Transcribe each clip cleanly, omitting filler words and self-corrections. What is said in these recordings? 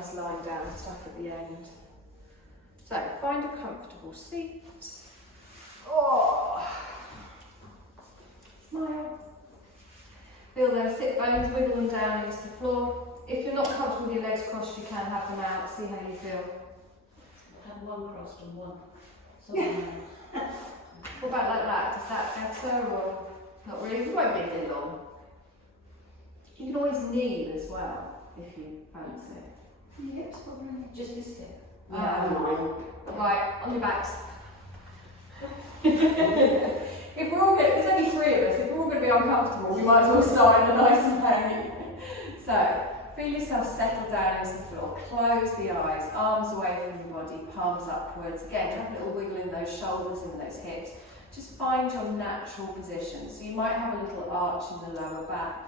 nice lying down stuff at the end. So find a comfortable seat. Oh, smile. Feel those sit bones wiggle them down into the floor. If you're not comfortable with your legs crossed, you can have them out. See how you feel. Have one crossed and one. What about like that? Is that better or not really? We won't be here long. You can always kneel as well if you fancy. Your hips probably. Just this hip. Right, on your backs. If we're all going, there's only 3 of us, if we're all going to be uncomfortable, we might as well start in a nice way. So, feel yourself settle down into the floor, close the eyes, arms away from your body, palms upwards. Again, have a little wiggle in those shoulders and those hips. Just find your natural position. So you might have a little arch in the lower back.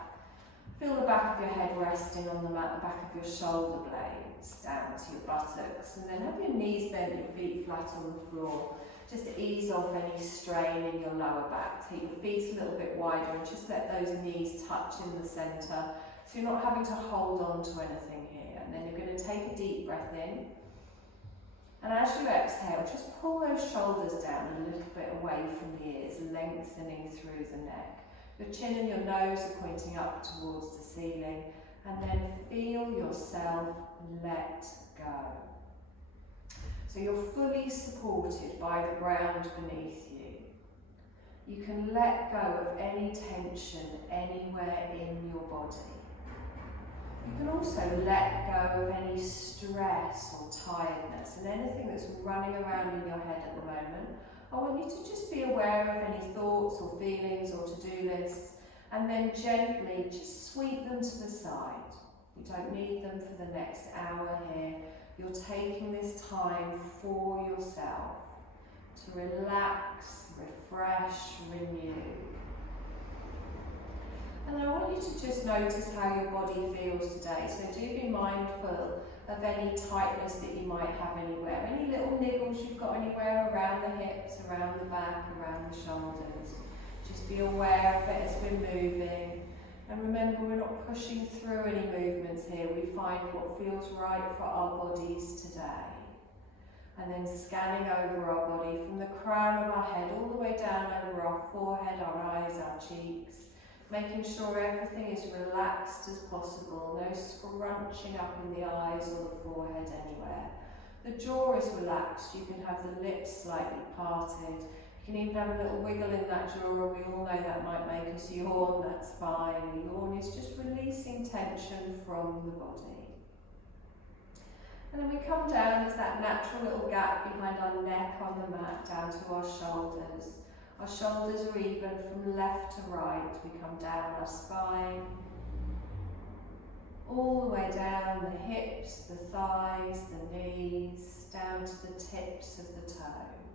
Feel the back of your head resting on the mat, the back of your shoulder blades, down to your buttocks, and then have your knees bent, your feet flat on the floor. Just to ease off any strain in your lower back. Take your feet a little bit wider and just let those knees touch in the centre. So you're not having to hold on to anything here. And then you're going to take a deep breath in. And as you exhale, just pull those shoulders down a little bit away from the ears, lengthening through the neck. Your chin and your nose are pointing up towards the ceiling. And then feel yourself let go. So you're fully supported by the ground beneath you. You can let go of any tension anywhere in your body. You can also let go of any stress or tiredness and anything that's running around in your head at the moment. I want you to just be aware of any thoughts or feelings or to-do lists, and then gently just sweep them to the side. You don't need them for the next hour here. You're taking this time for yourself to relax, refresh, renew. And I want you to just notice how your body feels today. So do be mindful of any tightness that you might have anywhere, any little niggles you've got anywhere around the hips, around the back, around the shoulders. Just be aware of it as we're moving. And remember, we're not pushing through any movements here. We find what feels right for our bodies today. And then scanning over our body from the crown of our head all the way down over our forehead, our eyes, our cheeks. Making sure everything is relaxed as possible. No scrunching up in the eyes or the forehead anywhere. The jaw is relaxed. You can have the lips slightly parted. You can even have a little wiggle in that jaw, and we all know that might make us yawn, that's fine. A yawn is just releasing tension from the body. And then we come down, there's that natural little gap behind our neck on the mat, down to our shoulders. Our shoulders are even from left to right. We come down our spine, all the way down the hips, the thighs, the knees, down to the tips of the toes.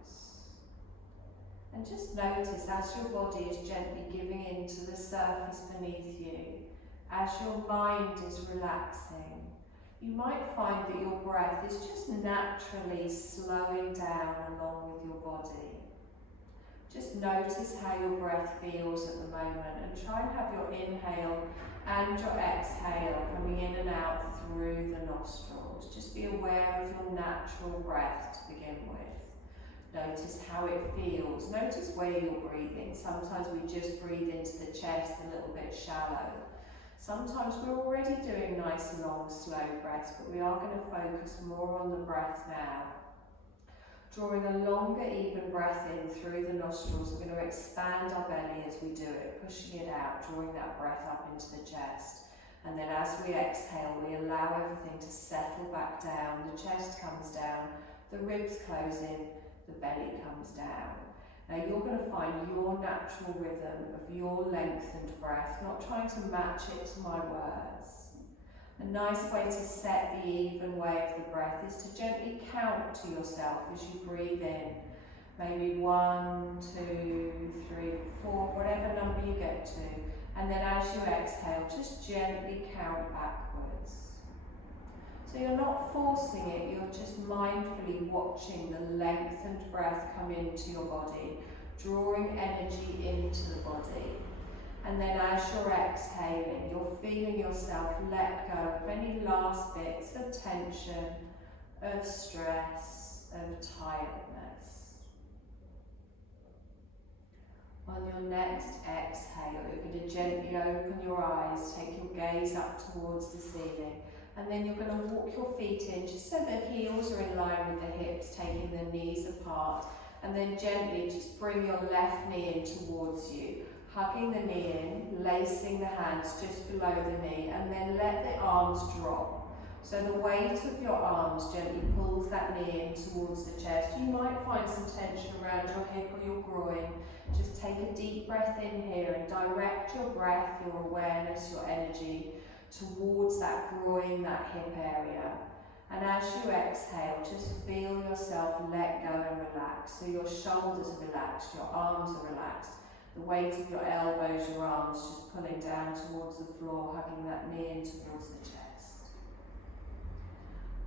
And just notice as your body is gently giving in to the surface beneath you, as your mind is relaxing, you might find that your breath is just naturally slowing down along with your body. Just notice how your breath feels at the moment and try and have your inhale and your exhale coming in and out through the nostrils. Just be aware of your natural breath to begin with. Notice how it feels. Notice where you're breathing. Sometimes we just breathe into the chest a little bit shallow. Sometimes we're already doing nice, long, slow breaths, but we are going to focus more on the breath now. Drawing a longer, even breath in through the nostrils, we're going to expand our belly as we do it, pushing it out, drawing that breath up into the chest. And then as we exhale, we allow everything to settle back down. The chest comes down, the ribs close in, the belly comes down. Now you're going to find your natural rhythm of your lengthened breath, not trying to match it to my words. A nice way to set the even way of the breath is to gently count to yourself as you breathe in. Maybe 1, 2, 3, 4, whatever number you get to. And then as you exhale, just gently count backwards. So you're not forcing it, you're just mindfully watching the lengthened breath come into your body, drawing energy into the body. And then as you're exhaling, you're feeling yourself let go of any last bits of tension, of stress, of tiredness. On your next exhale, you're going to gently open your eyes, take your gaze up towards the ceiling, and then you're going to walk your feet in just so the heels are in line with the hips, taking the knees apart, and then gently just bring your left knee in towards you, hugging the knee in, lacing the hands just below the knee, and then let the arms drop. So the weight of your arms gently pulls that knee in towards the chest. You might find some tension around your hip or your groin. Just take a deep breath in here and direct your breath, your awareness, your energy towards that groin, that hip area. And as you exhale, just feel yourself let go and relax. So your shoulders are relaxed, your arms are relaxed. The weight of your elbows, your arms just pulling down towards the floor, hugging that knee in towards the chest.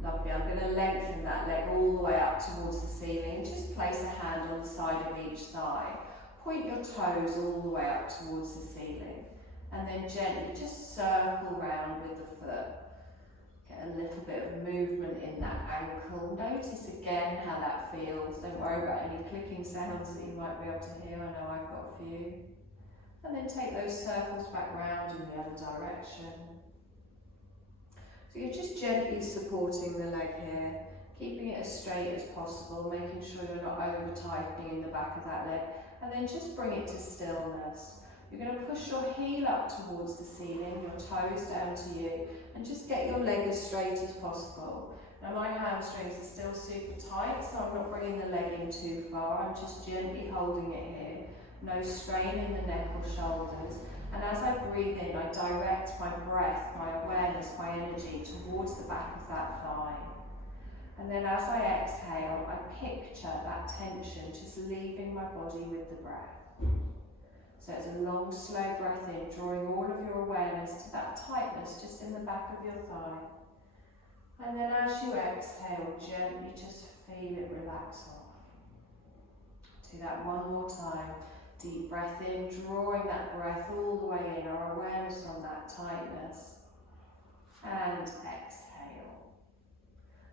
Lovely. I'm going to lengthen that leg all the way up towards the ceiling. Just place a hand on the side of each thigh. Point your toes all the way up towards the ceiling. And then gently just circle round with the foot. Get a little bit of movement in that ankle. Notice again how that feels. Don't worry about any clicking sounds that you might be able to hear. I know I've got a few. And then take those circles back round in the other direction. So you're just gently supporting the leg here, keeping it as straight as possible, making sure you're not over tightening in the back of that leg, and then just bring it to stillness. You're going to push your heel up towards the ceiling, your toes down to you, and just get your leg as straight as possible. Now my hamstrings are still super tight, so I'm not bringing the leg in too far, I'm just gently holding it here. No strain in the neck or shoulders. And as I breathe in, I direct my breath, my awareness, my energy towards the back of that thigh. And then as I exhale, I picture that tension just leaving my body with the breath. So it's a long, slow breath in, drawing all of your awareness to that tightness just in the back of your thigh. And then as you exhale, gently just feel it relax off. Do that one more time. Deep breath in, drawing that breath all the way in, our awareness on that tightness. And exhale.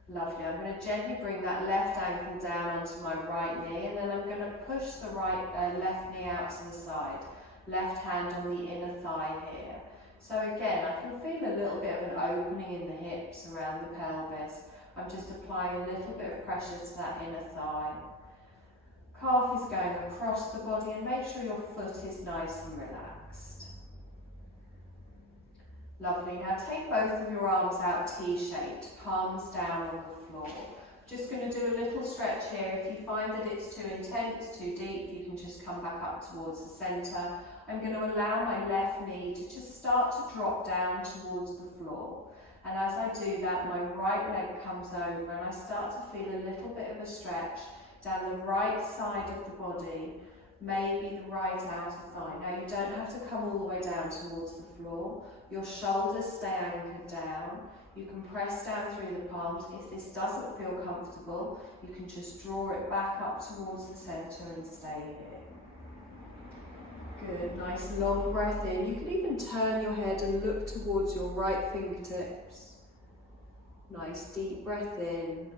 Lovely. I'm going to gently bring that left ankle down onto my right knee, and then I'm going to push the left knee out to the side. Left hand on the inner thigh here. So again, I can feel a little bit of an opening in the hips around the pelvis. I'm just applying a little bit of pressure to that inner thigh. Calf is going across the body, and make sure your foot is nice and relaxed. Lovely. Now take both of your arms out T-shaped, palms down on the floor. Just going to do a little stretch here. If you find that it's too intense, too deep, you can just come back up towards the centre. I'm going to allow my left knee to just start to drop down towards the floor. And as I do that, my right leg comes over and I start to feel a little bit of a stretch down the right side of the body, maybe the right outer thigh. Now you don't have to come all the way down towards the floor. Your shoulders stay anchored down. You can press down through the palms. If this doesn't feel comfortable, you can just draw it back up towards the centre and stay here. Good, nice long breath in. You can even turn your head and look towards your right fingertips. Nice deep breath in.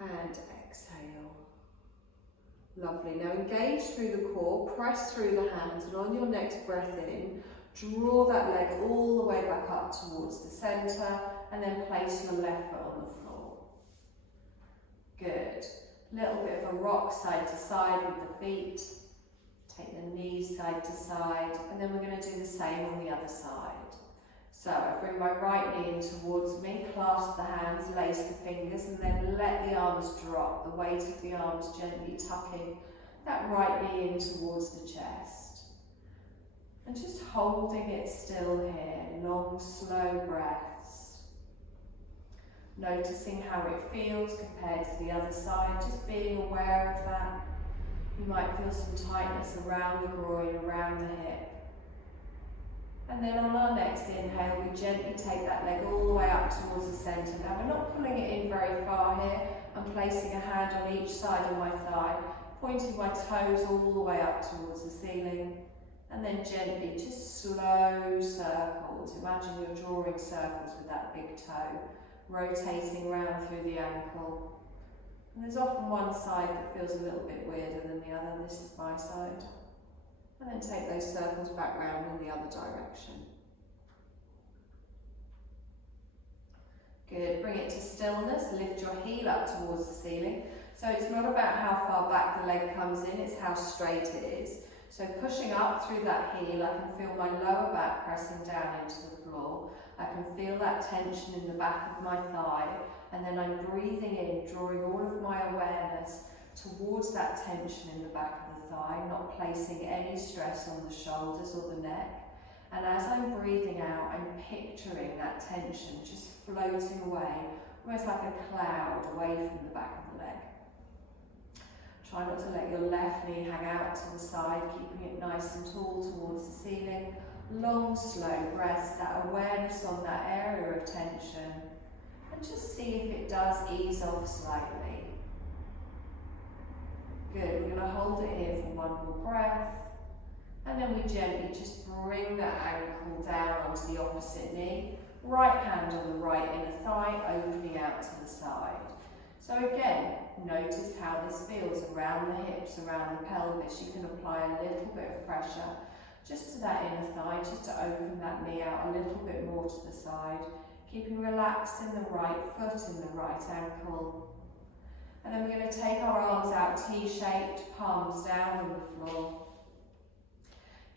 And exhale. Lovely. Now engage through the core, press through the hands, and on your next breath in, draw that leg all the way back up towards the centre, and then place your left foot on the floor. Good. Little bit of a rock side to side with the feet. Take the knees side to side, and then we're going to do the same on the other side. So I bring my right knee in towards me, clasp the hands, lace the fingers, and then let the arms drop, the weight of the arms gently tucking that right knee in towards the chest. And just holding it still here, long, slow breaths. Noticing how it feels compared to the other side, just being aware of that. You might feel some tightness around the groin, around the hip. And then on our next inhale, we gently take that leg all the way up towards the centre. Now we're not pulling it in very far here. I'm placing a hand on each side of my thigh, pointing my toes all the way up towards the ceiling. And then gently, just slow circles. Imagine you're drawing circles with that big toe, rotating round through the ankle. And there's often one side that feels a little bit weirder than the other. This is my side. And then take those circles back round in the other direction. Good, bring it to stillness, lift your heel up towards the ceiling. So it's not about how far back the leg comes in, it's how straight it is. So pushing up through that heel, I can feel my lower back pressing down into the floor. I can feel that tension in the back of my thigh, and then I'm breathing in, drawing all of my awareness towards that tension in the back of the thigh, not placing any stress on the shoulders or the neck. And as I'm breathing out, I'm picturing that tension just floating away, almost like a cloud away from the back of the leg. Try not to let your left knee hang out to the side, keeping it nice and tall towards the ceiling. Long, slow breaths, that awareness on that area of tension. And just see if it does ease off slightly. Good, we're going to hold it here for one more breath. And then we gently just bring that ankle down onto the opposite knee. Right hand on the right inner thigh, opening out to the side. So again, notice how this feels around the hips, around the pelvis. You can apply a little bit of pressure just to that inner thigh, just to open that knee out a little bit more to the side. Keeping relaxed in the right foot, in the right ankle. And then we're going to take our arms out T-shaped, palms down on the floor.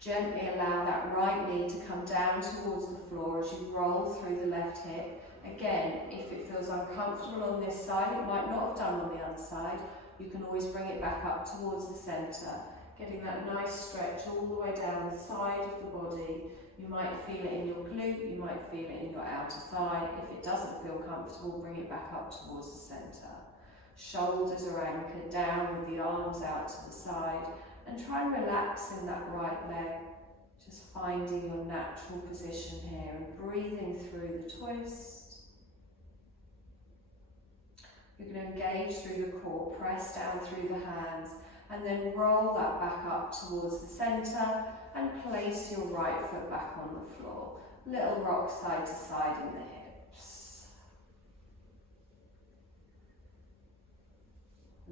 Gently allow that right knee to come down towards the floor as you roll through the left hip. Again, if it feels uncomfortable on this side, it might not have done on the other side. You can always bring it back up towards the centre, getting that nice stretch all the way down the side of the body. You might feel it in your glute, you might feel it in your outer thigh. If it doesn't feel comfortable, bring it back up towards the centre. Shoulders are anchored down with the arms out to the side. And try and relax in that right leg, just finding your natural position here and breathing through the twist. You're going to engage through the core, press down through the hands, and then roll that back up towards the centre and place your right foot back on the floor. Little rock side to side in the hips.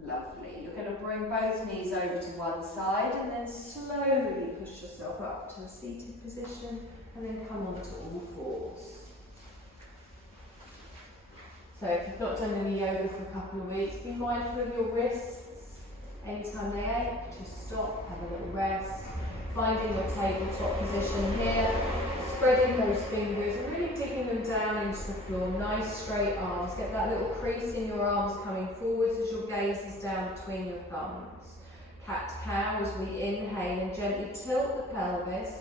Lovely. You're going to bring both knees over to one side and then slowly push yourself up to a seated position and then come onto all fours. So if you've not done any yoga for a couple of weeks, be mindful of your wrists. Anytime they ache, just stop, have a little rest. Finding your tabletop position here, spreading those fingers and really digging them down into the floor. Nice straight arms. Get that little crease in your arms coming forwards as your gaze is down between your thumbs. Cat-cow as we inhale and gently tilt the pelvis,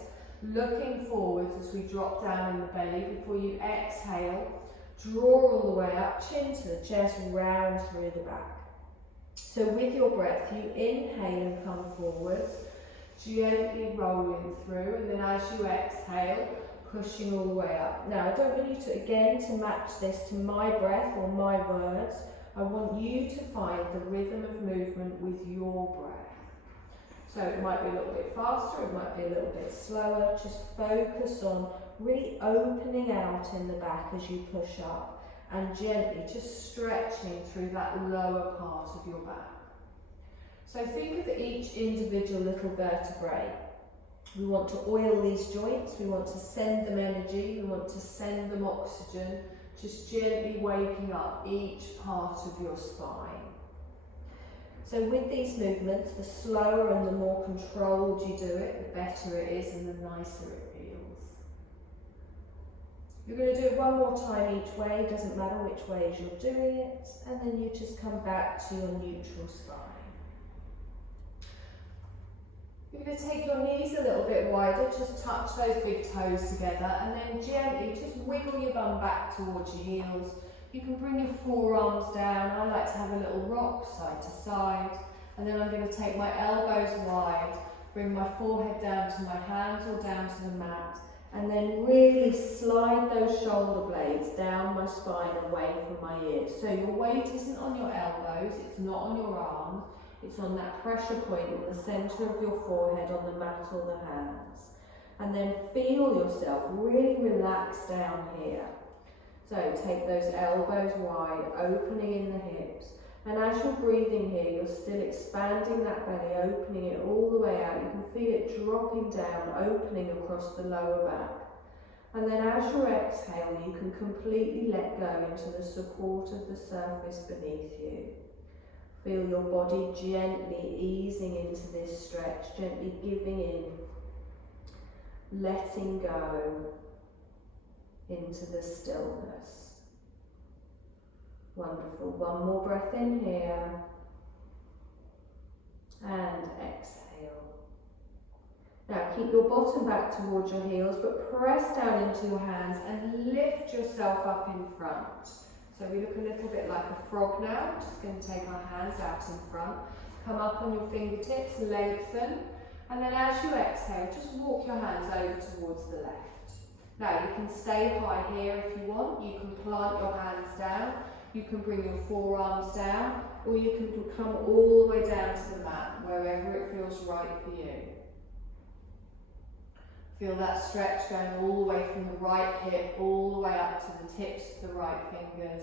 looking forwards as we drop down in the belly. Before you exhale, draw all the way up, chin to the chest, round through the back. So with your breath, you inhale and come forwards, gently rolling through, and then as you exhale, pushing all the way up. Now, I don't want you to, again, to match this to my breath or my words. I want you to find the rhythm of movement with your breath. So it might be a little bit faster, it might be a little bit slower. Just focus on really opening out in the back as you push up and gently just stretching through that lower part of your back. So think of each individual little vertebrae. We want to oil these joints, we want to send them energy, we want to send them oxygen, just gently waking up each part of your spine. So with these movements, the slower and the more controlled you do it, the better it is and the nicer it feels. You're going to do it one more time each way, doesn't matter which ways you're doing it, and then you just come back to your neutral spine. You're going to take your knees a little bit wider, just touch those big toes together, and then gently just wiggle your bum back towards your heels. You can bring your forearms down. I like to have a little rock side to side, and then I'm going to take my elbows wide, bring my forehead down to my hands or down to the mat, and then really slide those shoulder blades down my spine away from my ears. So your weight isn't on your elbows, it's not on your arms. It's on that pressure point in the centre of your forehead on the mat or the hands. And then feel yourself really relax down here. So take those elbows wide, opening in the hips. And as you're breathing here, you're still expanding that belly, opening it all the way out. You can feel it dropping down, opening across the lower back. And then as you exhale, you can completely let go into the support of the surface beneath you. Feel your body gently easing into this stretch, gently giving in, letting go into the stillness. Wonderful. One more breath in here and exhale. Now keep your bottom back towards your heels, but press down into your hands and lift yourself up in front. So we look a little bit like a frog now. Just going to take our hands out in front. Come up on your fingertips, lengthen. And then as you exhale, just walk your hands over towards the left. Now you can stay high here if you want. You can plant your hands down. You can bring your forearms down. Or you can come all the way down to the mat, wherever it feels right for you. Feel that stretch going all the way from the right hip, all the way up to the tips of the right fingers.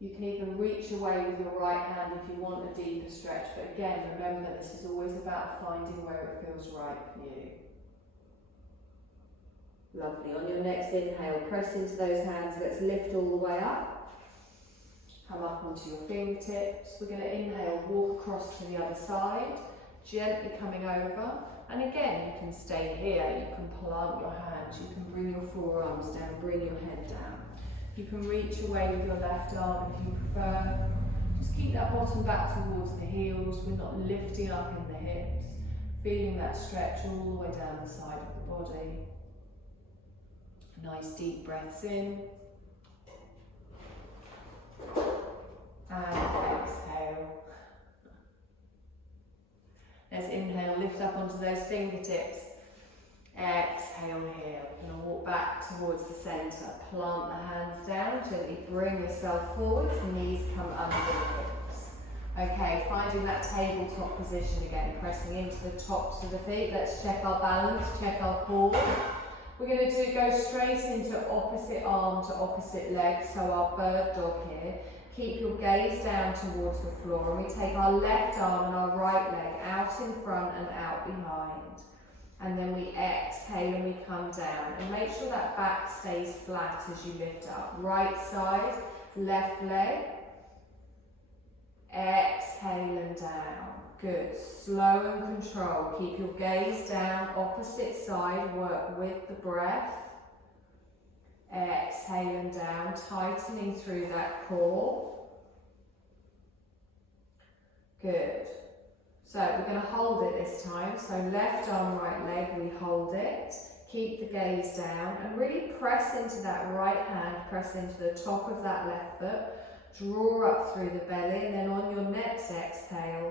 You can even reach away with your right hand if you want a deeper stretch, but again, remember this is always about finding where it feels right for you. Lovely. On your next inhale, press into those hands. Let's lift all the way up. Come up onto your fingertips. We're going to inhale, walk across to the other side, gently coming over. And again, you can stay here, you can plant your hands, you can bring your forearms down, bring your head down. You can reach away with your left arm if you prefer. Just keep that bottom back towards the heels. We're not lifting up in the hips. Feeling that stretch all the way down the side of the body. Nice deep breaths in. And exhale. Let's inhale, lift up onto those fingertips. Exhale here. We're going to walk back towards the centre. Plant the hands down, gently bring yourself forwards, knees come under the hips. Okay, finding that tabletop position again, pressing into the tops of the feet. Let's check our balance, check our core. We're going to go straight into opposite arm to opposite leg, so our bird dog here. Keep your gaze down towards the floor, and we take our left arm and our right leg out in front and out behind. And then we exhale and we come down. And make sure that back stays flat as you lift up. Right side, left leg. Exhale and down. Good. Slow and control. Keep your gaze down, opposite side. Work with the breath. Exhale and down, tightening through that core. Good. So we're going to hold it this time. So left arm, right leg, we hold it. Keep the gaze down and really press into that right hand, press into the top of that left foot. Draw up through the belly, and then on your next exhale,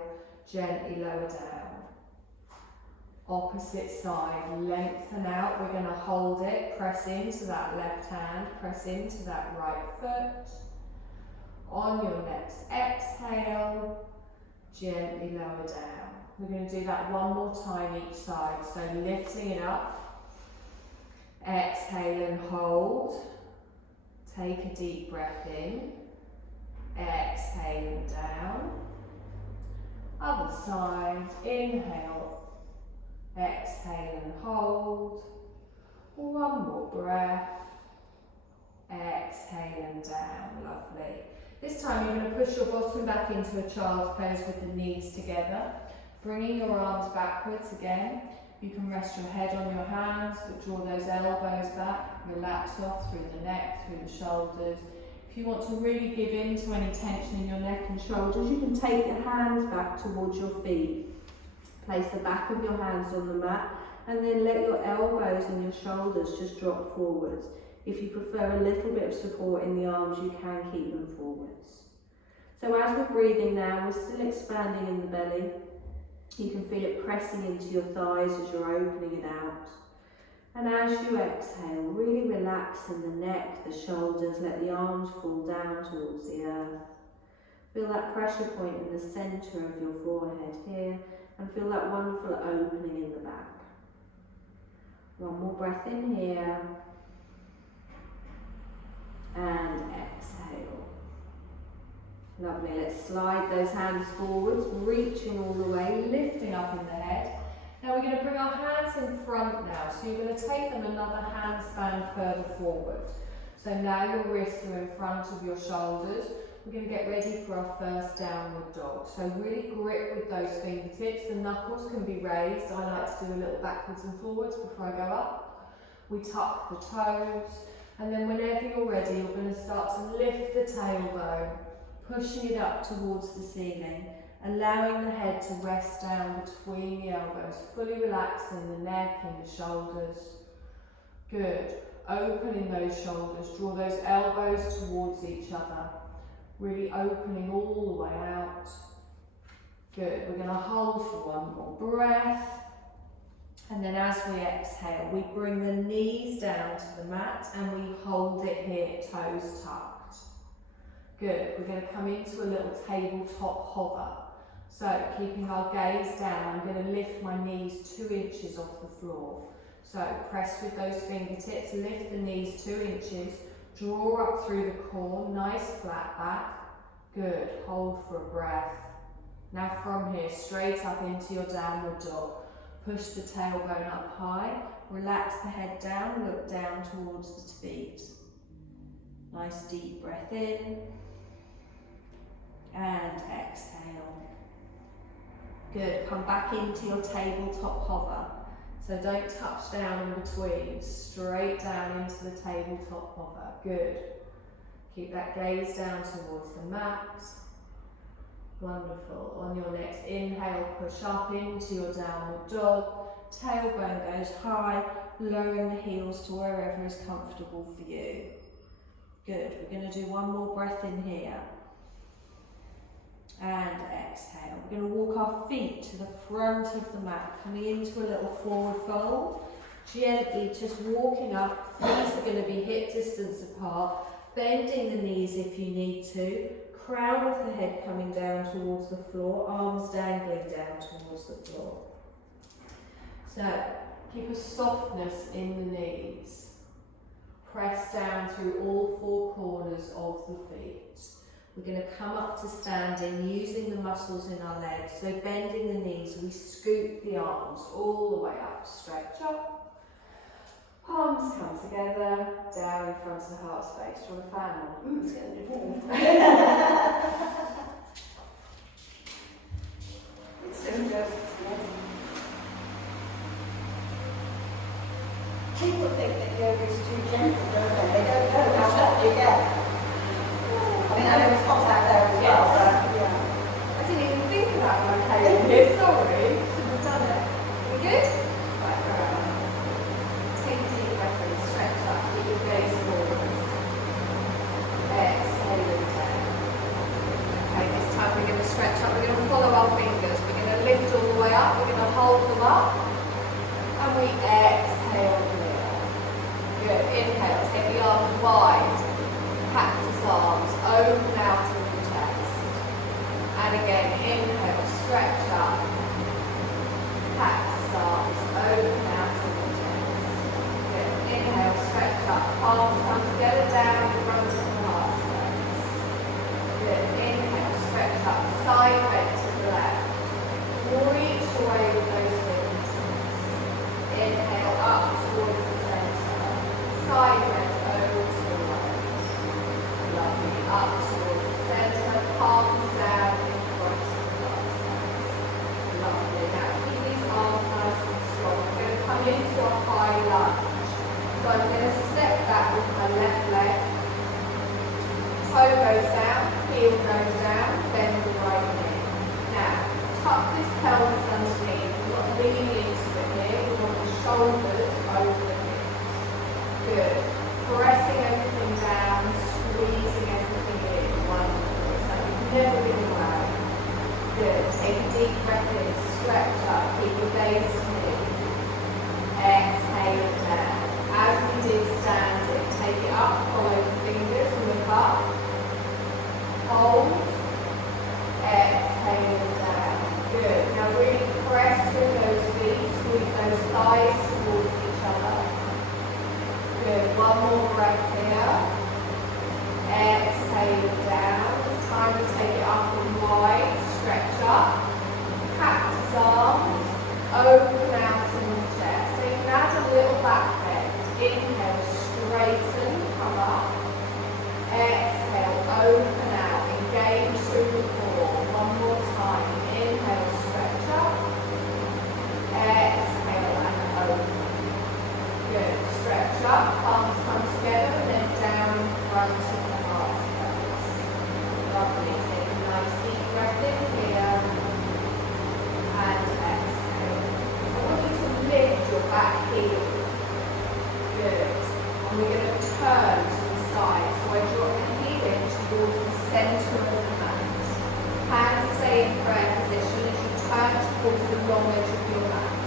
gently lower down. Opposite side, lengthen out. We're going to hold it, press into that left hand, press into that right foot. On your next exhale, gently lower down. We're going to do that one more time each side. So lifting it up, exhale and hold. Take a deep breath in, exhale and down. Other side, inhale. Exhale and hold. One more breath. Exhale and down. Lovely. This time you're going to push your bottom back into a child's pose with the knees together. Bringing your arms backwards again. You can rest your head on your hands, but draw those elbows back. Relax off through the neck, through the shoulders. If you want to really give in to any tension in your neck and shoulders, you can take your hands back towards your feet. Place the back of your hands on the mat, and then let your elbows and your shoulders just drop forwards. If you prefer a little bit of support in the arms, you can keep them forwards. So as we're breathing now, we're still expanding in the belly. You can feel it pressing into your thighs as you're opening it out. And as you exhale, really relax in the neck, the shoulders, let the arms fall down towards the earth. Feel that pressure point in the centre of your forehead here, and feel that wonderful opening in the back. One more breath in here, and exhale. Lovely, let's slide those hands forwards, reaching all the way, lifting up in the head. Now we're going to bring our hands in front now, so you're going to take them another handspan further forward. So now your wrists are in front of your shoulders. We're going to get ready for our first downward dog. So really grip with those fingertips. The knuckles can be raised. I like to do a little backwards and forwards before I go up. We tuck the toes, and then whenever you're ready, you're going to start to lift the tailbone, pushing it up towards the ceiling, allowing the head to rest down between the elbows, fully relaxing the neck and the shoulders. Good. Opening those shoulders, draw those elbows towards each other, really opening all the way out. Good. We're going to hold for one more breath. And then as we exhale, we bring the knees down to the mat and we hold it here, toes tucked. Good. We're going to come into a little tabletop hover. So keeping our gaze down, I'm going to lift my knees 2 inches off the floor. So press with those fingertips, lift the knees 2 inches, draw up through the core, nice flat back. Good. Hold for a breath. Now from here, straight up into your downward dog. Push the tailbone up high, relax the head down, look down towards the feet. Nice deep breath in and exhale. Good, come back into your tabletop hover. So don't touch down in between, straight down into the tabletop hover. Good. Keep that gaze down towards the mat. Wonderful. On your next inhale, push up into your downward dog. Tailbone goes high, lowering the heels to wherever is comfortable for you. Good. We're going to do one more breath in here. And exhale. We're going to walk our feet to the front of the mat, coming into a little forward fold. Gently just walking up. Feet are going to be hip distance apart. Bending the knees if you need to. Crown of the head coming down towards the floor, arms dangling down towards the floor. So, keep a softness in the knees. Press down through all 4 corners of the feet. We're going to come up to standing using the muscles in our legs. So bending the knees, we scoop the arms all the way up, stretch up. Palms come together, down in front of the heart space. Do you want a fan on? It's going to do. It's so good. People think that yoga is too gentle, don't they? They don't know how hot you get. I mean, I know it's hot out there as well, but yeah. I didn't even think of that when I came in here, sorry. Should have done it. We good? Right, around. Take a deep breath in, stretch up, keep your gaze forwards. Exhale it down. Okay, this time we're going to stretch up, we're going to follow our fingers, we're going to lift all the way up, we're going to hold them up, and we exhale clear. Good, inhale, take the arms wide, cactus arms, open out of the chest. And again, inhale, stretch up, cactus arms, open out of the chest. Good, inhale, stretch up, arms come together down in front of the heart space. Good, inhale, stretch up, side bend to the left. Reach away with those fingertips. Inhale, up towards the center. Side bend over to the right. Lovely, up towards the center, palms down in front of the heart space. Lovely, now keep these arms nice and strong. We're going to come into a high lunge. So I'm going to step back with my left leg. Toe goes down, heel goes down, bend the right knee. Now, tuck this pelvis underneath. We're not leaning into it here. We want the shoulders over the hips. Good. Pressing everything down, squeezing everything in. Wonderful. It's like you've never been away. Good. Take a deep breath in, stretch up, keep your gaze clear. Exhale it down. As we did standing, take it up, follow the fingers, look up. Hold, up, palms come together, and then down in front of the heart space. Lovely. Take a nice deep breath in here. And exhale. I want you to lift your back heel. Good. And we're going to turn to the side. So I draw the heel in towards the centre of the mat. Hands stay in prayer position as you turn towards the long edge of your mat.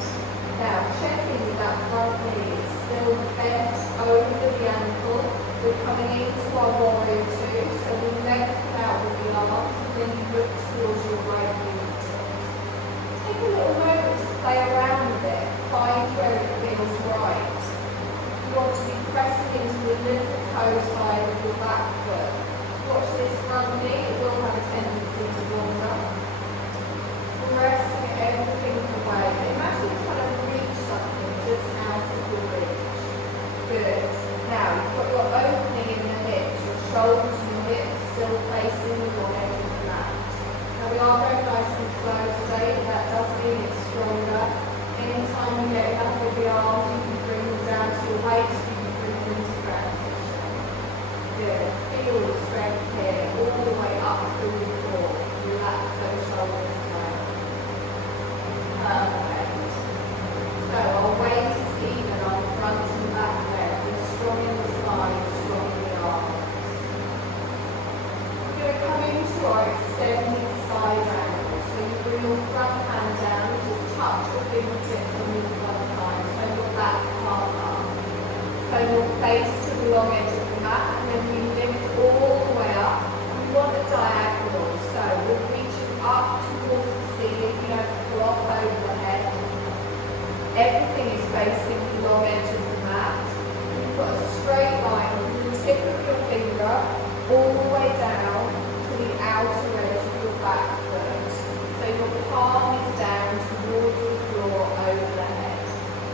Now check in with that front knee. It's still bent over the ankle. We're coming into our warrior two. So we lengthen out with the arms and then you look towards your right fingertips. Take a little moment to play around with it. Find where it feels right. You want to be pressing into the little toe side of your back foot. Watch this front knee, it will have a tendency to wander. Pressing everything away. Imagine trying to reach something just out of your reach. Good. Now you've got your opening in the hips, your shoulders and your hips still facing the long edge of the mat. Now we are going nice and slow today, but that does mean it's stronger. Anytime you get enough of the arms, you can bring them down to your waist, you can bring them to transition. Good. Feel the strength here, all the way up through the core. Relax those shoulders down. Perfect. So our weight is even on front and back leg. We're strong in the spine, strong in the arms. We're going to come into our extended side angle. So you bring your front hand down, you just touch your fingertips and move one time. Turn your back palm up. Turn your face to the long edge of the mat, and then we lift all the way up. We want a diagonal, so we're reaching up towards the ceiling, you don't flop over the head. Everything is facing the long edge of the mat. You've got a straight line from the tip of your finger all the way down to the outer edge of your back foot. So your palm is down towards the floor over the head.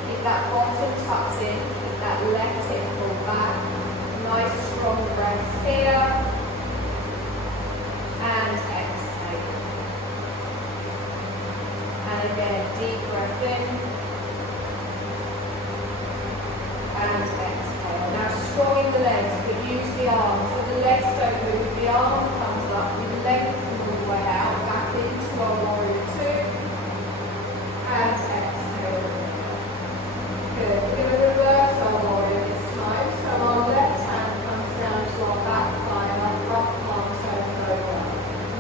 Keep that bottom tucked in, keep that left hip pulled back. Nice strong breaths here. And exhale. And again, deep breath in. And exhale. Now strong in the legs, but use the arms. So the legs don't move, the arm comes up, we lengthen all the way out, back into our warrior two. And exhale. Good. We're going to reverse our warrior this time. So our left hand comes down to our back thigh and our front palm turns over.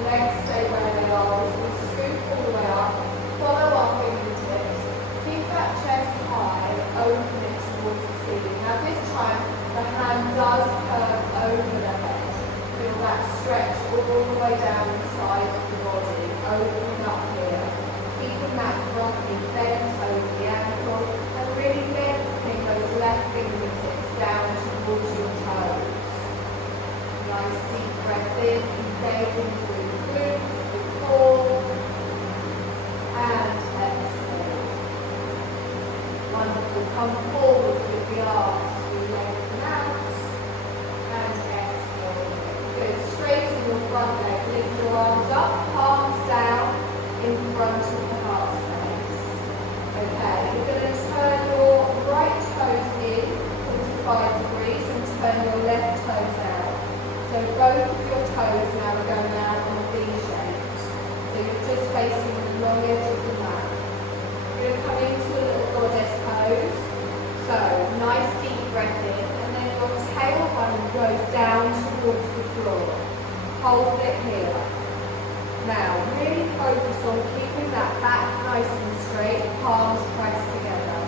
Legs stay where they are as we scoop all the way up. Follow our fingertips. Keep that chest high, open it towards the ceiling. Now this time the hand does curve over the head. Feel that stretch all the way down the side of the body, opening up here. Keeping that front knee bent over the ankle and really lifting those left fingertips down towards your toes. Nice deep breath in, engaging through the glutes, the core, and exhale. Wonderful. Come forward with the arms as we lengthen out, and exhale. Good. Straighten your front leg, lift your arms up, palms down in front of the heart space. Okay, you're going to turn your right toes in 45 degrees and turn your left toes out. So both of your toes now are going out in a V shape. So you're just facing the long edge of the mat. You're going to come into a little goddess pose. So nice deep breath in, and then your tailbone goes down towards the floor. Hold it here. Now really focus on keeping that back nice and straight, palms pressed together.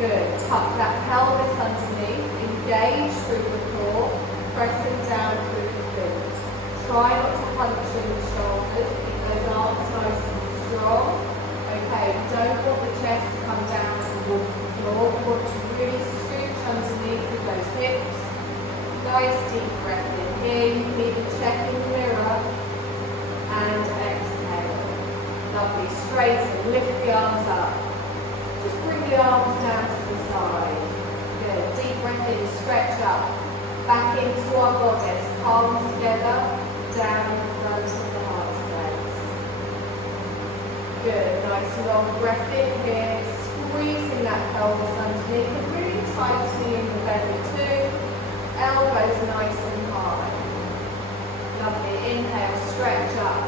Good. Tuck that pelvis underneath, engage through the core, pressing down through the glutes. Try not to hunch in the shoulders, keep those arms nice and strong. Okay, you don't want the chest to come down towards the floor. You want to really scooch underneath with those hips. Nice deep breath in here. You can even check in the mirror. And exhale. Lovely. Straighten. Lift the arms up. Just bring the arms down to the side. Good. Deep breath in. Stretch up. Back into our goddess. Palms together. Down in front of the heart space. Good. Nice long breath in here. Squeezing that pelvis underneath and really tightening in the toes nice and high. Lovely. Inhale, stretch up.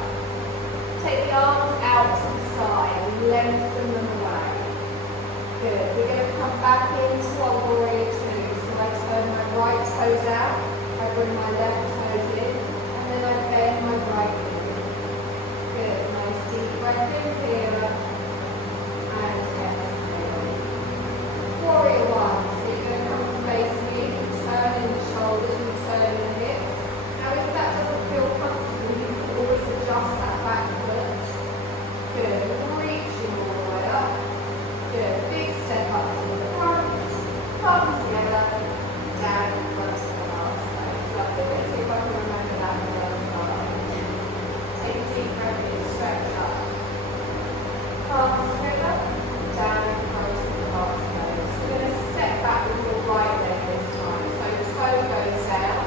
Take the arms out to the side, lengthen them away. Good. We're going to come back into our warrior two. So I turn my right toes out, I bring my left toes in, and then I bend my right knee. Good. Nice deep breath in here. And exhale. Warrior one. So you're going to come and face me, turn in the shoulders and turn in the hips. Now if that doesn't feel comfortable, you can always adjust that back foot. Good. Reaching all the way up. Good. Big step up to the front. Palms together. Down in front of the heart space. Lovely. Let's see if I can remember that on the other side. Take a deep breath in. Stretch up. Palms together. Down in front of the heart space. We're going to step back with your right leg this time. So the toe goes down.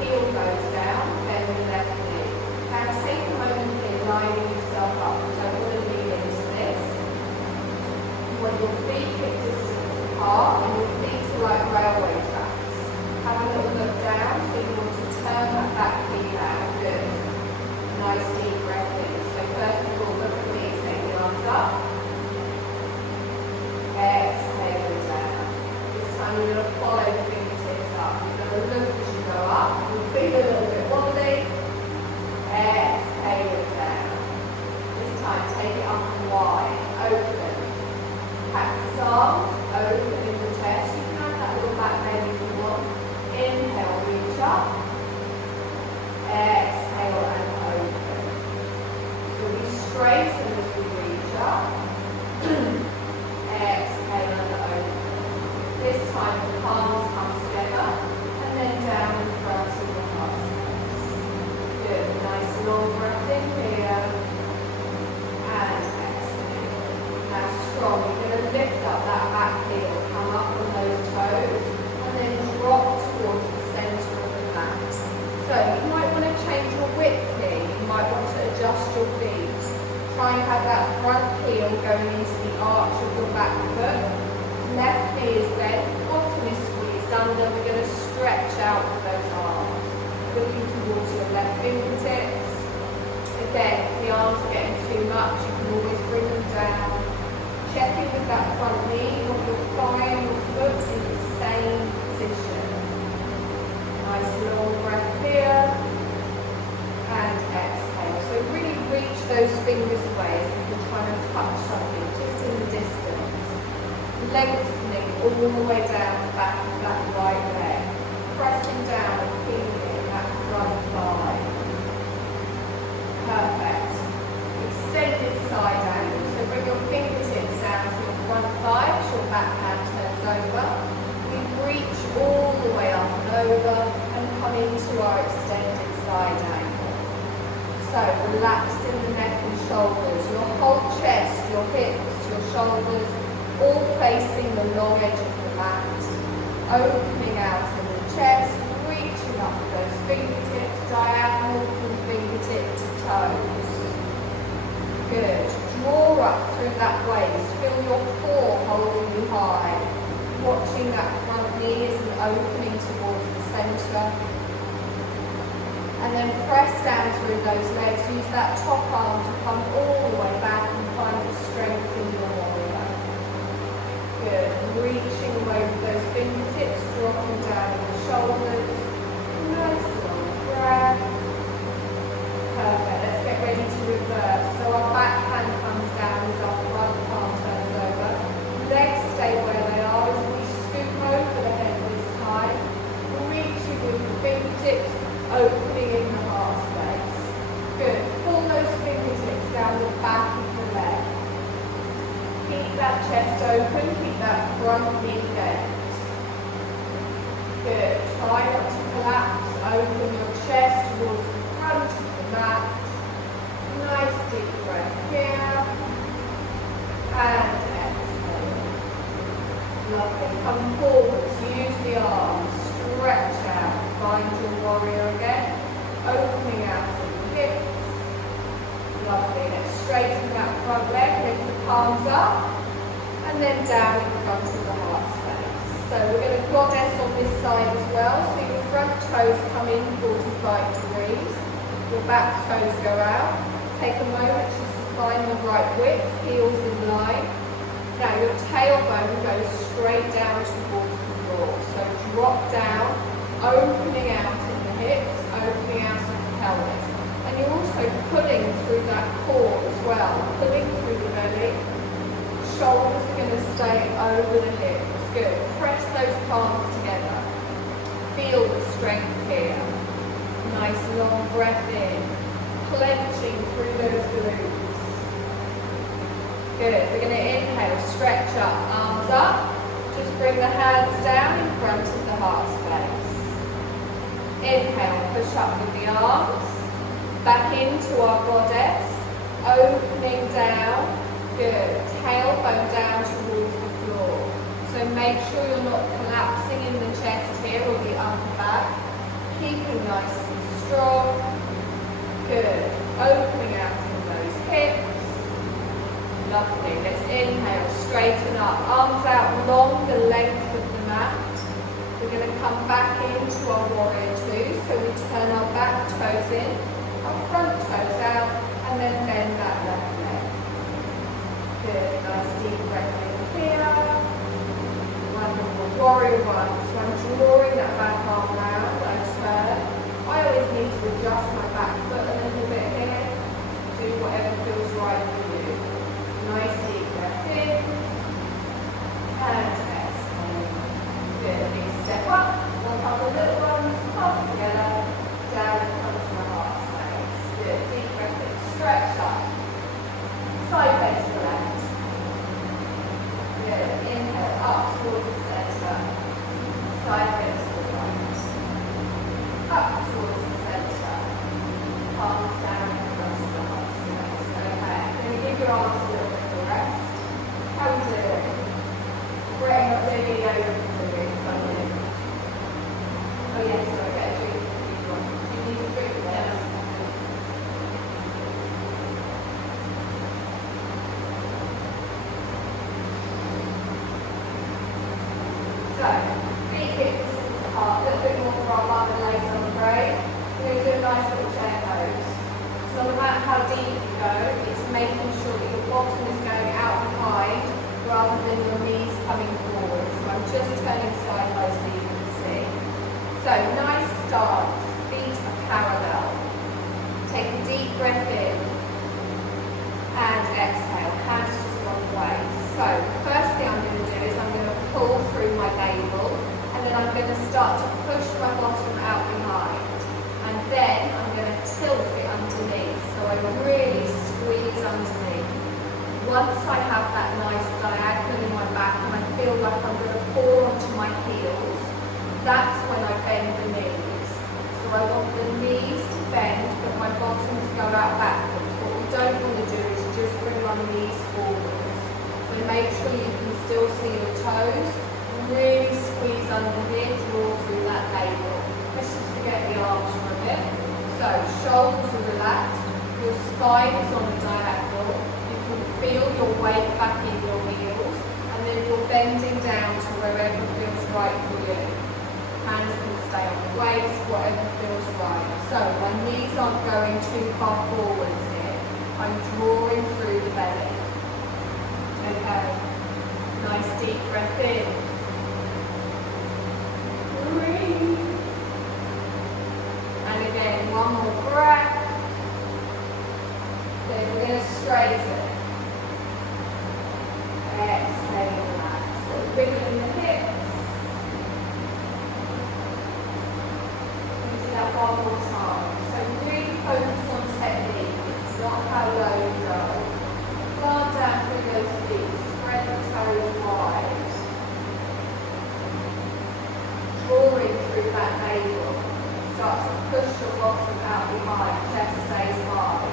Heel goes down. Bend the left knee. Now take a moment here, lining yourself up. You don't want to lean into this. You want your feet hip distance apart and your feet are like railway tracks. Have a little look down, so you want to turn that back heel out. Good. Nice deep breath in. So first of all, look at me, take the arms up. Exhale down. This time you're going to follow the fingertips up. You're going to look as you go up. You'll feel a little bit wobbly. Exhale it down. This time take it up and wide. Open. Cactus arms. Open in the chest. You can have that little back bend if you want. Inhale, reach up. Exhale and open. So we straighten as we reach up. Exhale and open. This time the palms come together and then down in front of the heart space. Good. Nice long breath in here. And exhale. Now strong. You're going to lift up that back heel. Come up on those toes and then drop towards the centre of the mat. So you might want to change your width here. You might want to adjust your feet. Try and have that front heel going into the arch of your back foot. Left knee is bent, bottom is squeezed under. We're going to stretch out with those arms. Looking towards your left fingertips. Again, if the arms are getting too much, you can always bring them down. Checking with that front knee, you want your thigh and your foot in the same position. Nice long breath here. And exhale. So really reach those fingers away as if you're trying to touch something just in the distance. Lengthening all the way down the back of that right leg. Pressing down and feeling that front thigh. Perfect. Extended side angle. So bring your fingertips down to your front thigh as your back hand turns over. We reach all the way up and over and come into our extended side angle. So relaxed in the neck and shoulders. Your whole chest, your hips, your shoulders, all facing the long edge of the mat. Opening out in the chest, reaching up those fingertips, diagonal from fingertip to toes. Good. Draw up through that waist. Feel your core holding you high. Watching that front knee as an opening towards the centre. And then press down through those legs. Use that top arm to come all the way back and find the strength in your warrior. Good. Reaching away with those fingertips, dropping down in the shoulders. Nice long breath. Perfect. Let's get ready to reverse. So our back hand comes down as our front palm turns over. Legs stay where they are as we scoop over the head this time. Reaching with the fingertips, opening in the heart space. Good. Pull those fingertips down the back of the leg. Keep that chest open, keep that front knee bent. Good. Try not to collapse. Open your chest towards the front of the mat. Nice deep breath here. And exhale. Lovely. Come forwards. Use the arms. Stretch out. Find your warrior again. Opening out of the hips. Lovely. Let's straighten that front leg. Lift the palms up. And then down in front of the heart space. So we're going to goddess on this side as well. So your front toes come in 45 degrees. Your back toes go out. Take a moment just to find the right width, heels in line. Now your tailbone goes straight down towards the floor. So drop down, opening out in the hips, opening out in the pelvis. And you're also pulling through that core as well, pulling through the belly. Shoulders are going to stay over the hips. Good. Press those palms together. Feel the strength here. Nice long breath in. Clenching through those glutes. Good. We're going to inhale, stretch up, arms up. Just bring the hands down in front of the heart space. Inhale, push up with the arms. Back into our goddess. Opening down. Good. Tailbone down towards the floor. So make sure you're not collapsing in the chest here or the upper back. Keeping nice and strong. Good. Opening out in those hips. Lovely. Let's inhale, straighten up. Arms out long the length of the mat. We're going to come back into our warrior two. So we turn our back toes in, our front toes out, and then bend that left leg. Good. Nice deep breath in here. Wonderful. Warrior one. So I'm drawing that back arm round. I turn. I always need to adjust my back foot a little bit here. Do whatever feels right for you. Nice deep breath in. And exhale. Good. Big step up. One couple of little ones. Palms together. Down in front of the heart space. Good. Deep breath in. Stretch up. Side bend to the left. Good. Inhale up towards the centre. Side bend to the right. Up towards the centre. Palms down in front of the heart space. Okay. Then give your arms a little bit of a rest. How are we doing? Great. Not doing any yoga for you. Oh yes, sorry, get a drink. You need a drink for this. So, feet hips apart, a little bit more for our bum and legs, I'm afraid. We're going to do a nice little chair pose. So no matter how deep you go, it's making sure that your bottom is going out behind rather than your knees coming forward. So I'm just turning sideways so you can see. So nice stance, feet are parallel. Take a deep breath in and exhale, hands just one way. So the first thing I'm going to do is I'm going to pull through my navel and then I'm going to start to push my bottom out behind. And then I'm going to tilt it underneath, so I really squeeze underneath. Once I have that nice diagonal in my back and I feel like I'm going to fall onto my heels, that's when I bend the knees. So I want the knees to bend, but my bottom to go out backwards. What we don't want to do is just bring my knees forwards. So make sure you can still see the toes. Really squeeze under here, draw through that navel. Let's just forget the arms for a bit. So shoulders are relaxed, your spine is on a diagonal. You can feel your weight back in your heels, and then you're bending down to wherever feels right for you. Hands can stay on the waist, whatever feels right. So my knees aren't going too far forwards here. I'm drawing through the belly. Okay. Nice deep breath in. Breathe. And again, one more breath. Then we're going to straighten. Exhale, relax. So wiggle in the hips. That one more time. So really focus on technique. It's not how low you go. Plant down through those feet. Spread the toes wide. Drawing through that navel. Start to push your bottom out behind. Chest stays high.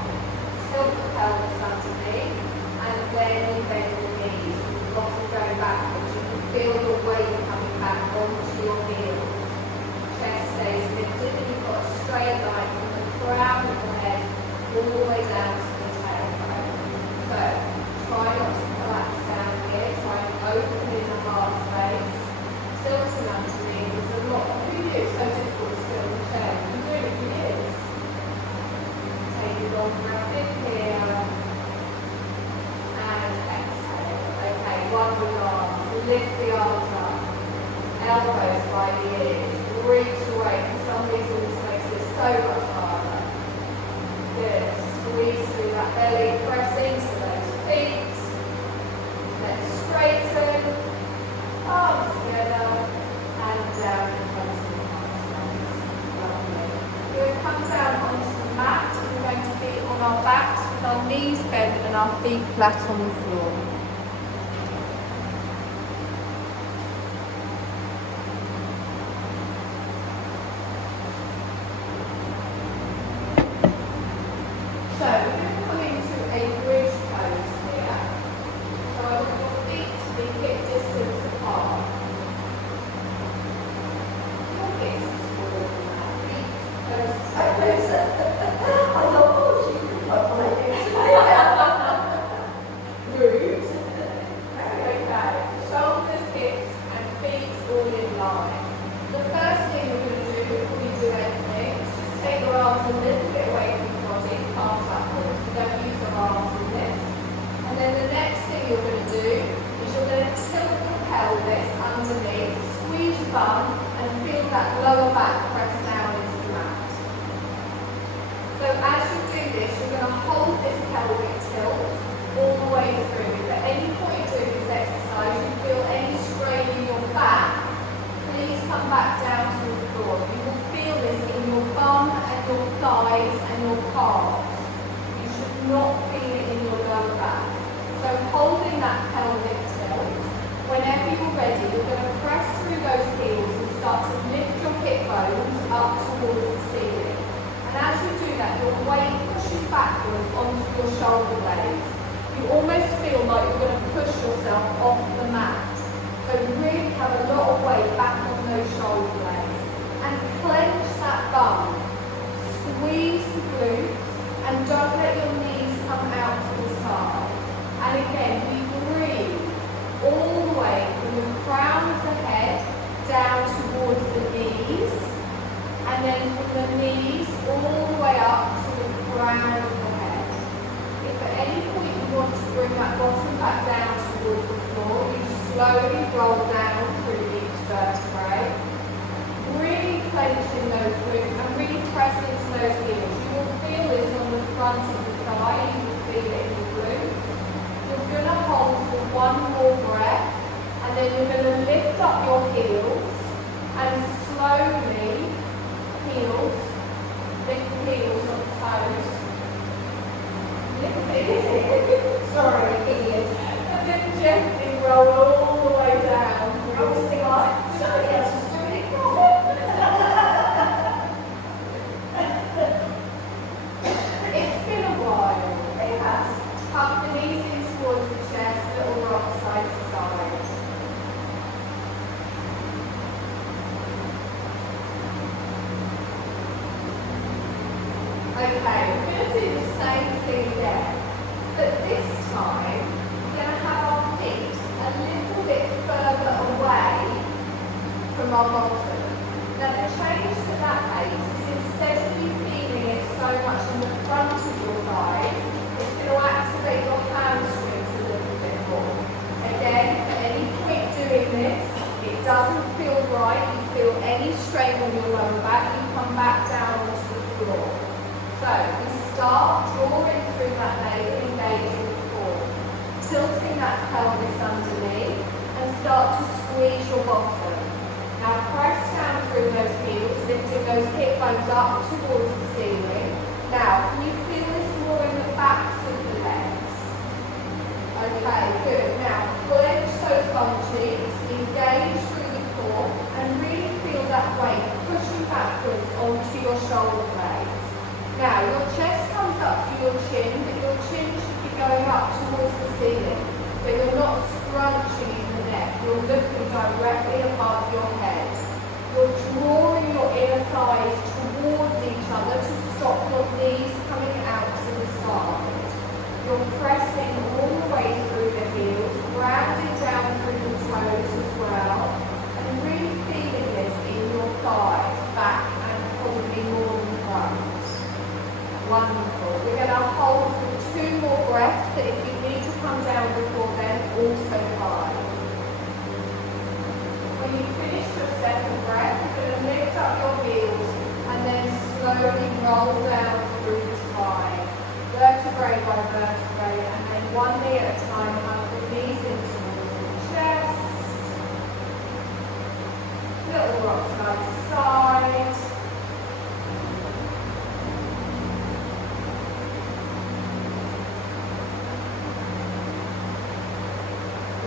Tilt the pelvis underneath. And then you bend the knees. The bottom going backwards. You can feel your weight coming back onto your heels. Chest stays lifted and you've got a straight line from the crown of the head all the way down to the tailbone. So try not to collapse down here, try and open in the heart space. Tilting underneath is a lot. Who knew it's so difficult to elbows by the ears. Reach away. For some reason this makes it so much harder. Good. Squeeze through that belly, press into those feet. Let's straighten. Arms together. And down and come to the handstands. Lovely. We're going to come down onto the mat. We're going to be on our backs with our knees bent and our feet flat on the floor. So we're going to come into a bridge pose here. So I want your feet to be hip distance apart. Your hips is forward from that. Feet close to I thought, oh, she could put my legs Rude. Okay. Shoulders, hips, and feet all in line. The first thing we're going to do before we do anything is just take our arms a little bit away from the body, palms upwards. We don't use our arms in this. And then the next thing you're going to do is you're going to tilt your pelvis underneath, squeeze your bum, and feel that lower back press down into the mat. So as you do this, you're going to hold this pelvic tilt all the way through. If at any point during this exercise you feel any strain in your back, please come back down to the floor. You will feel this in your bum and your thighs and your calves. You should not feel it in your lower back. So holding that pelvic tilt, whenever you're ready, you're going to press through those heels and start to lift your hip bones up towards the ceiling. And as you do that, your weight pushes backwards onto your shoulder blades. You almost feel like you're going to push yourself off the mat. So really have a lot of weight back on those shoulder blades. And clench that bum. Squeeze the glutes and don't let your knees come out to the side. And again, we breathe all the way from the crown of the head down towards the knees. And then from the knees all the way up to the crown of the head. If at any point you want to bring that bottom back down towards the floor, you slowly roll down through each vertebrae. Really clenching those glutes and really press into those heels. You will feel this on the front of the thigh, you will feel it in the glutes. You're going to hold for one more breath and then you're going to lift up your heels and slowly heels, lift the heels on the toes. Lift the heels. Sorry, idiot. And then gently roll all the way down. I was thinking, oh, somebody else is doing it wrong. It's been a while. It has. Tuck the knees in towards the chest, little rock side to side. Okay, we're going to do the same thing again, but this time we're going to have our feet a little bit further away from our bottom. Now the change to that pace is instead of you feeling it so much in the front of your thighs, it's going to activate your hamstrings a little bit more. Again, at any point doing this, it doesn't feel right, you feel any strain on your lower back, you come back down onto the floor. So we start drawing through that navel, engaging the core, tilting that pelvis underneath and start to squeeze your bottom. Now press down through those heels, lifting those hip bones up towards the ceiling. Now, can you feel this more in the backs of the legs? Okay, good. Now clench those bum cheeks, engage through the core and really feel that weight pushing backwards onto your shoulder blades. Now, your chest comes up to your chin, but your chin should be going up towards the ceiling. So you're not scrunching in the neck, you're looking directly above your head. You're drawing your inner thighs towards each other to stop your knees coming out to the side. You're pressing all the way through the heels, grounding down through the toes as well, and really feeling this in your thighs, back and probably more than front. Wonderful. We're going to hold for 2 more breaths, but if you need to come down before then, also fine. when you finish your second breath, you're going to lift up your heels and then slowly roll down through the spine, vertebrae by vertebrae, and then one knee at a time, hug the knees in towards the chest. Little rock side to side.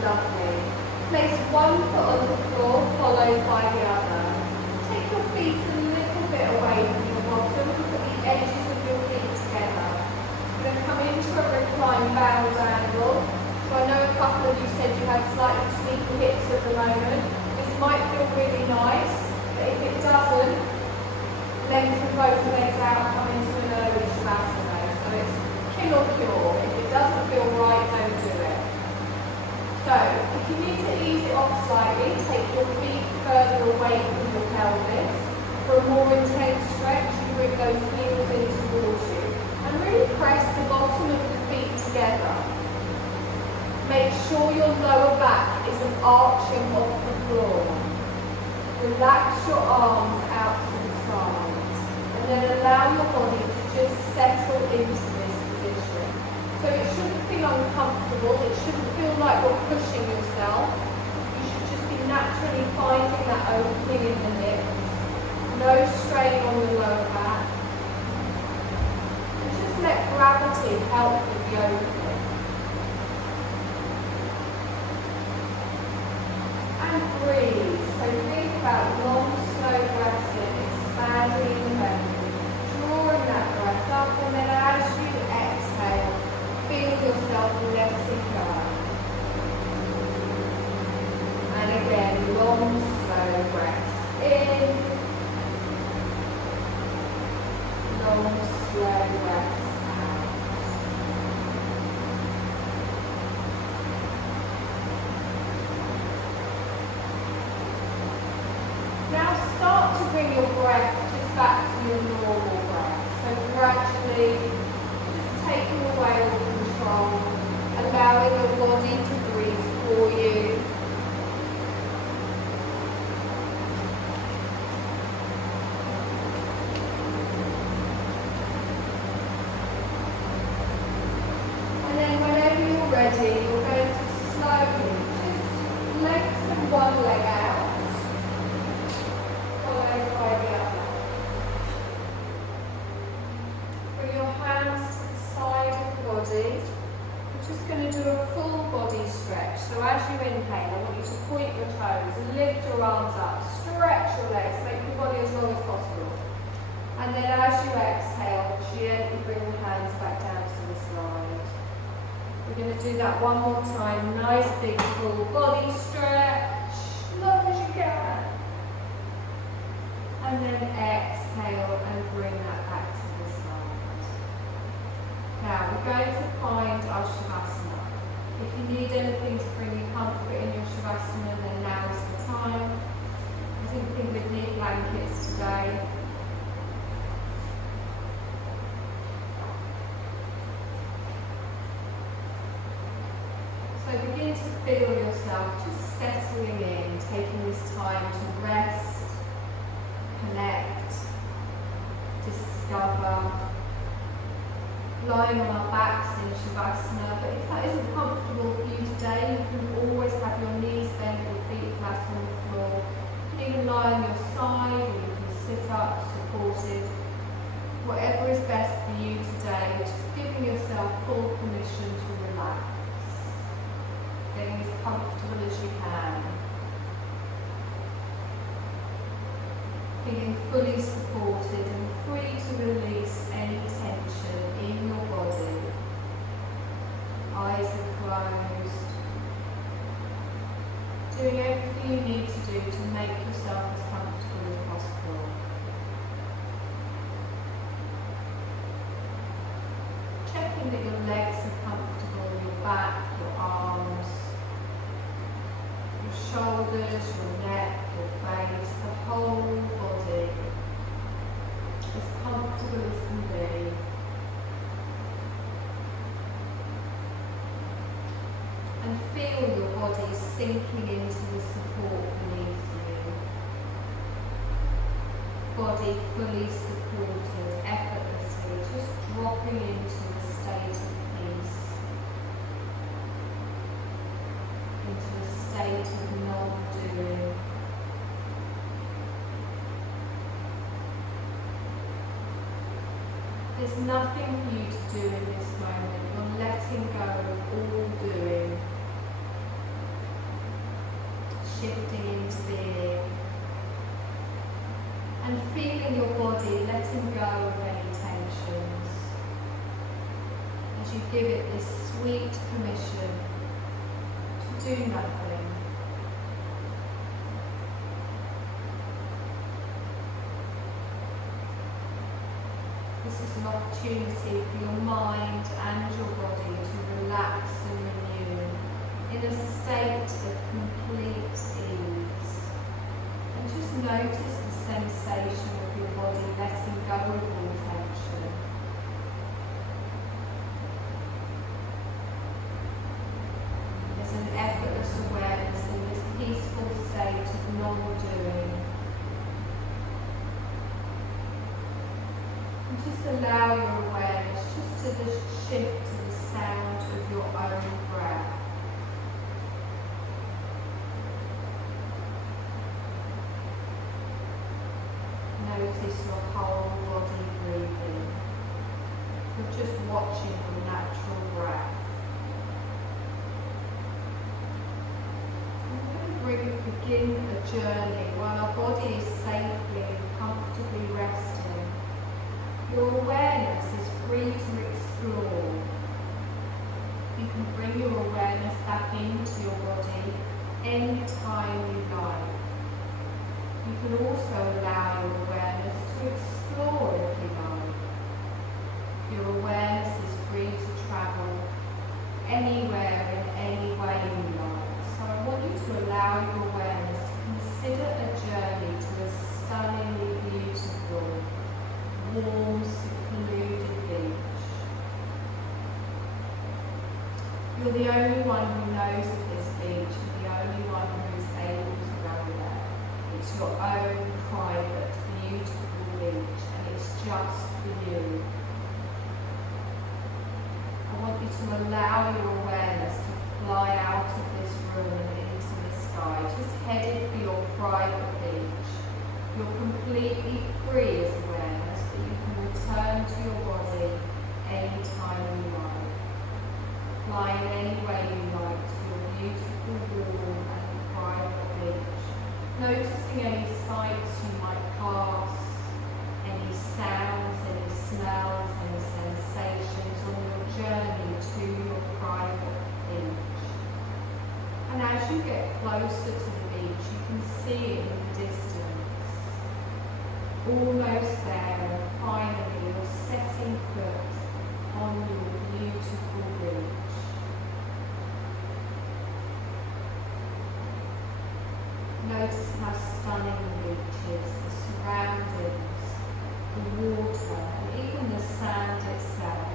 Lovely. Place one foot on the floor, followed by the other. Take your feet a little bit away from your bottom, put the edges of your feet together. You're going to come into a reclined bound angle. So I know a couple of you said you had slightly tweaked hips at the moment. This might feel really nice, but if it doesn't, lengthen both legs out, come into an early shavasana. So it's kill or cure. If it doesn't feel right, don't do it. So, if you need to ease it off slightly, take your feet further away from your pelvis. For a more intense stretch, you bring those heels in towards you. And really press the bottom of the feet together. Make sure your lower back isn't arching off the floor. Relax your arms out to the side. And then allow your body to just settle into this position. So it shouldn't feel uncomfortable, it shouldn't feel like you're pushing yourself. You should just be naturally finding that opening in the hips. No strain on the lower back. And just let gravity help with the opening. And breathe. So think about long, slow breaths in, expanding the belly, drawing that breath up, and then as you exhale, feel yourself letting go. And again, long, slow breaths in. Long, slow breaths out. Now start to bring your breath just back to your normal breath. So gradually, just taking away all control, allowing your body to breathe for you. And then whenever you're ready, you're going to slowly just lengthen one leg out, followed by the other. Bring your hands to the side of the body. We're just going to do a full body stretch. So as you inhale, I want you to point your toes, lift your arms up, stretch your legs, make your body as long as possible. And then as you exhale, gently bring the hands back down to the side. We're going to do that one more time. Nice big full body stretch, long as you can. And then exhale and bring that back to the side. Now we're going to find our shavasana. If you need anything to bring you comfort in your shavasana, then now is the time. I didn't think we'd need blankets today. So begin to feel yourself just settling in, taking this time to rest, connect, discover. Lying on our backs in shavasana, but if that isn't comfortable for you today, you can always have your knees bent, your feet flat on the floor. You can even lie on your side, or you can sit up supported. Whatever is best for you today, just giving yourself full permission to relax. Getting as comfortable as you can. Feeling fully supported and free to release any tension in your body. Eyes are closed. Doing everything you need to do to make yourself as comfortable as possible. Checking that your legs are comfortable, your back, your arms, your shoulders, your neck, your face, the whole body as comfortable as can be. And feel your body sinking into the support beneath you. body fully supported, effortlessly, just dropping into a state of peace, into a state of non-doing. There's nothing for you to do in this moment. You're letting go of all doing, shifting into being, and feeling your body letting go of any tensions as you give it this sweet permission to do nothing. This is an opportunity for your mind and your body to relax and renew in a state of complete ease. And just notice the sensation of your body letting go of all tension. There's an effortless awareness in this peaceful state of non-doing. And just allow your awareness just to shift to the sound of your own breath. Notice your whole body breathing. You're just watching your natural breath. We're going to begin a journey while our body is safely and comfortably resting. Your awareness is free to explore. You can bring your awareness back into your body anytime you like. You can also allow your awareness to explore if you like. Your awareness is free to travel anywhere in any way you like. So I want you to allow your awareness to consider a journey to a stunningly beautiful, warm, secluded beach. You're the only one who knows of this beach and the only one who is able to go there. It's your own private, beautiful beach, and it's just for you. I want you to allow your awareness to fly out of this room and into the sky, just headed for your private beach. You're completely free as awareness, but you can return to your body anytime you like. Fly in any way you like to your beautiful, warm and private beach. Noticing any sights you might pass, any sounds, any smells, any sensations on your journey to your private beach. And as you get closer to the beach, you can see it in the distance. Almost there, and finally you're setting foot on your beautiful beach. Notice how stunning the beach is, the surroundings, the water, and even the sand itself.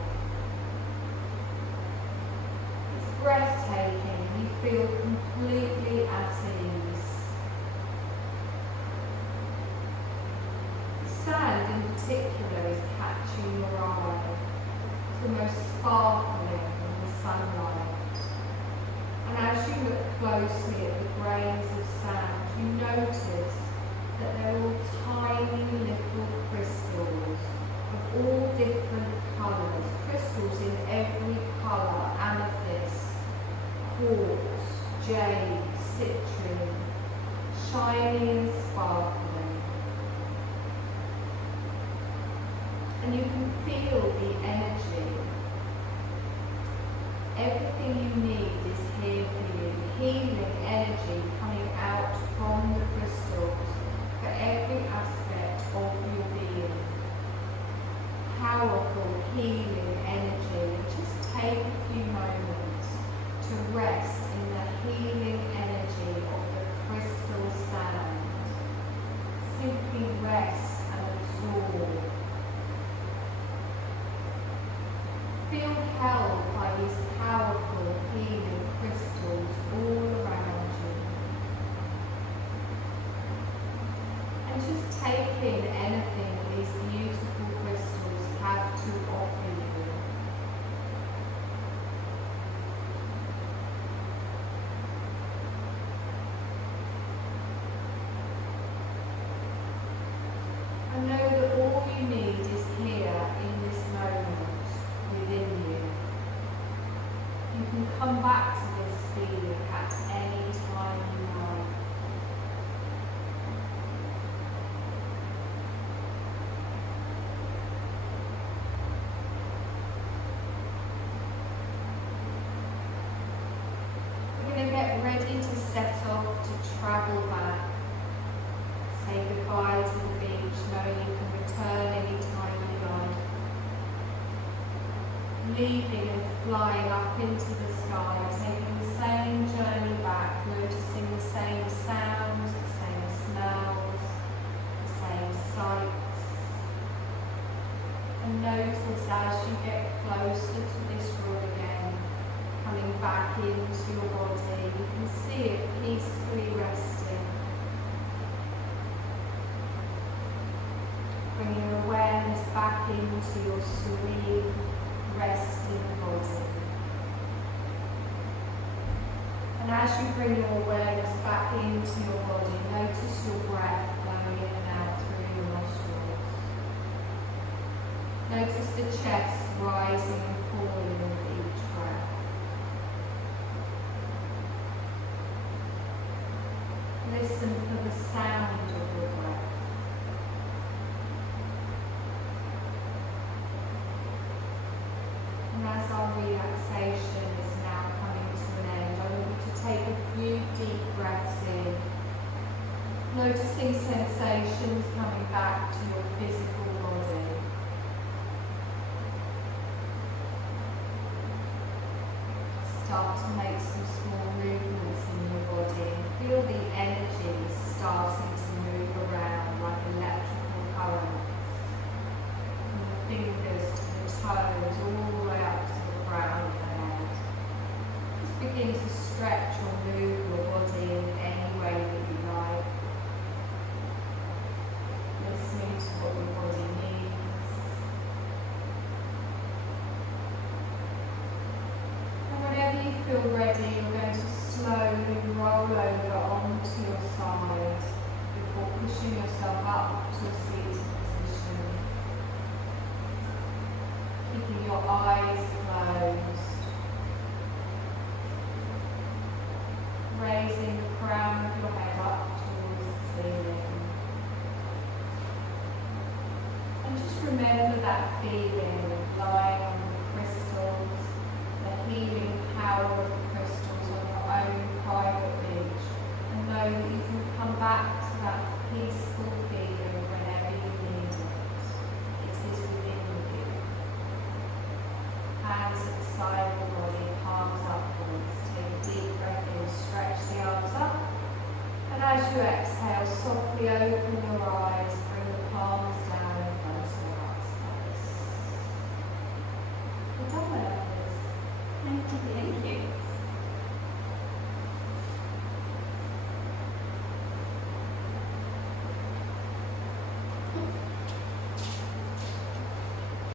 It's breathtaking, you feel completely at ease. The sand in particular is catching your eye. It's almost sparkling in the sunlight. And as you look closely at the grains of sand, you notice that they're all tiny little crystals of all different colours. Crystals in every colour: amethyst, quartz, jade, citrine, shiny and sparkling. And you can feel the energy. Everything you need is here for you. Healing energy coming out from the crystals for every aspect of your being. Powerful healing energy. Just take a few moments to rest in the healing energy of the crystal sand. Simply rest and absorb. Feel held by these powerful healing crystals all around you. And just take in anything that these beautiful crystals have to offer you. And know that all you need is here in this moment within you. You can come back to this feeling at any time you like. We're going to get ready to set off to travel back. Say goodbye to the beach, knowing you can return any time you like. Leaving and flying up into the sky, taking the same journey back, noticing the same sounds, the same smells, the same sights. And notice as you get closer to this room again, coming back into your body, you can see it peacefully resting. Bringing your awareness back into your serene, resting body. And as you bring your awareness back into your body, notice your breath flowing in and out through your nostrils. Notice the chest rising and falling with each breath. Listen for the sound of your breath. And as our relaxation is now coming to an end, I want you to take a few deep breaths in, noticing sensations coming back to your physical body. Start to make some small movements in your body and feel the energy starting to move around like electrical currents. From the fingers to the toes, all the way up to the crown of the head. Just begin to stretch or move your body in any way that you like. Listening to what your body needs. And whenever you feel ready, you're going to slowly roll over onto your side before pushing yourself up to a seated position. Keeping your eyes closed. Raising the crown of your head up towards the ceiling. And just remember that feeling of lying on the crystals, the healing power of the crystals on your own private beach. And know that you can come back to that peaceful feeling whenever you need it. It is within you. Hands at the side of the body, palms upwards. Take a deep breath in, stretch the arms up. And as you exhale, softly open your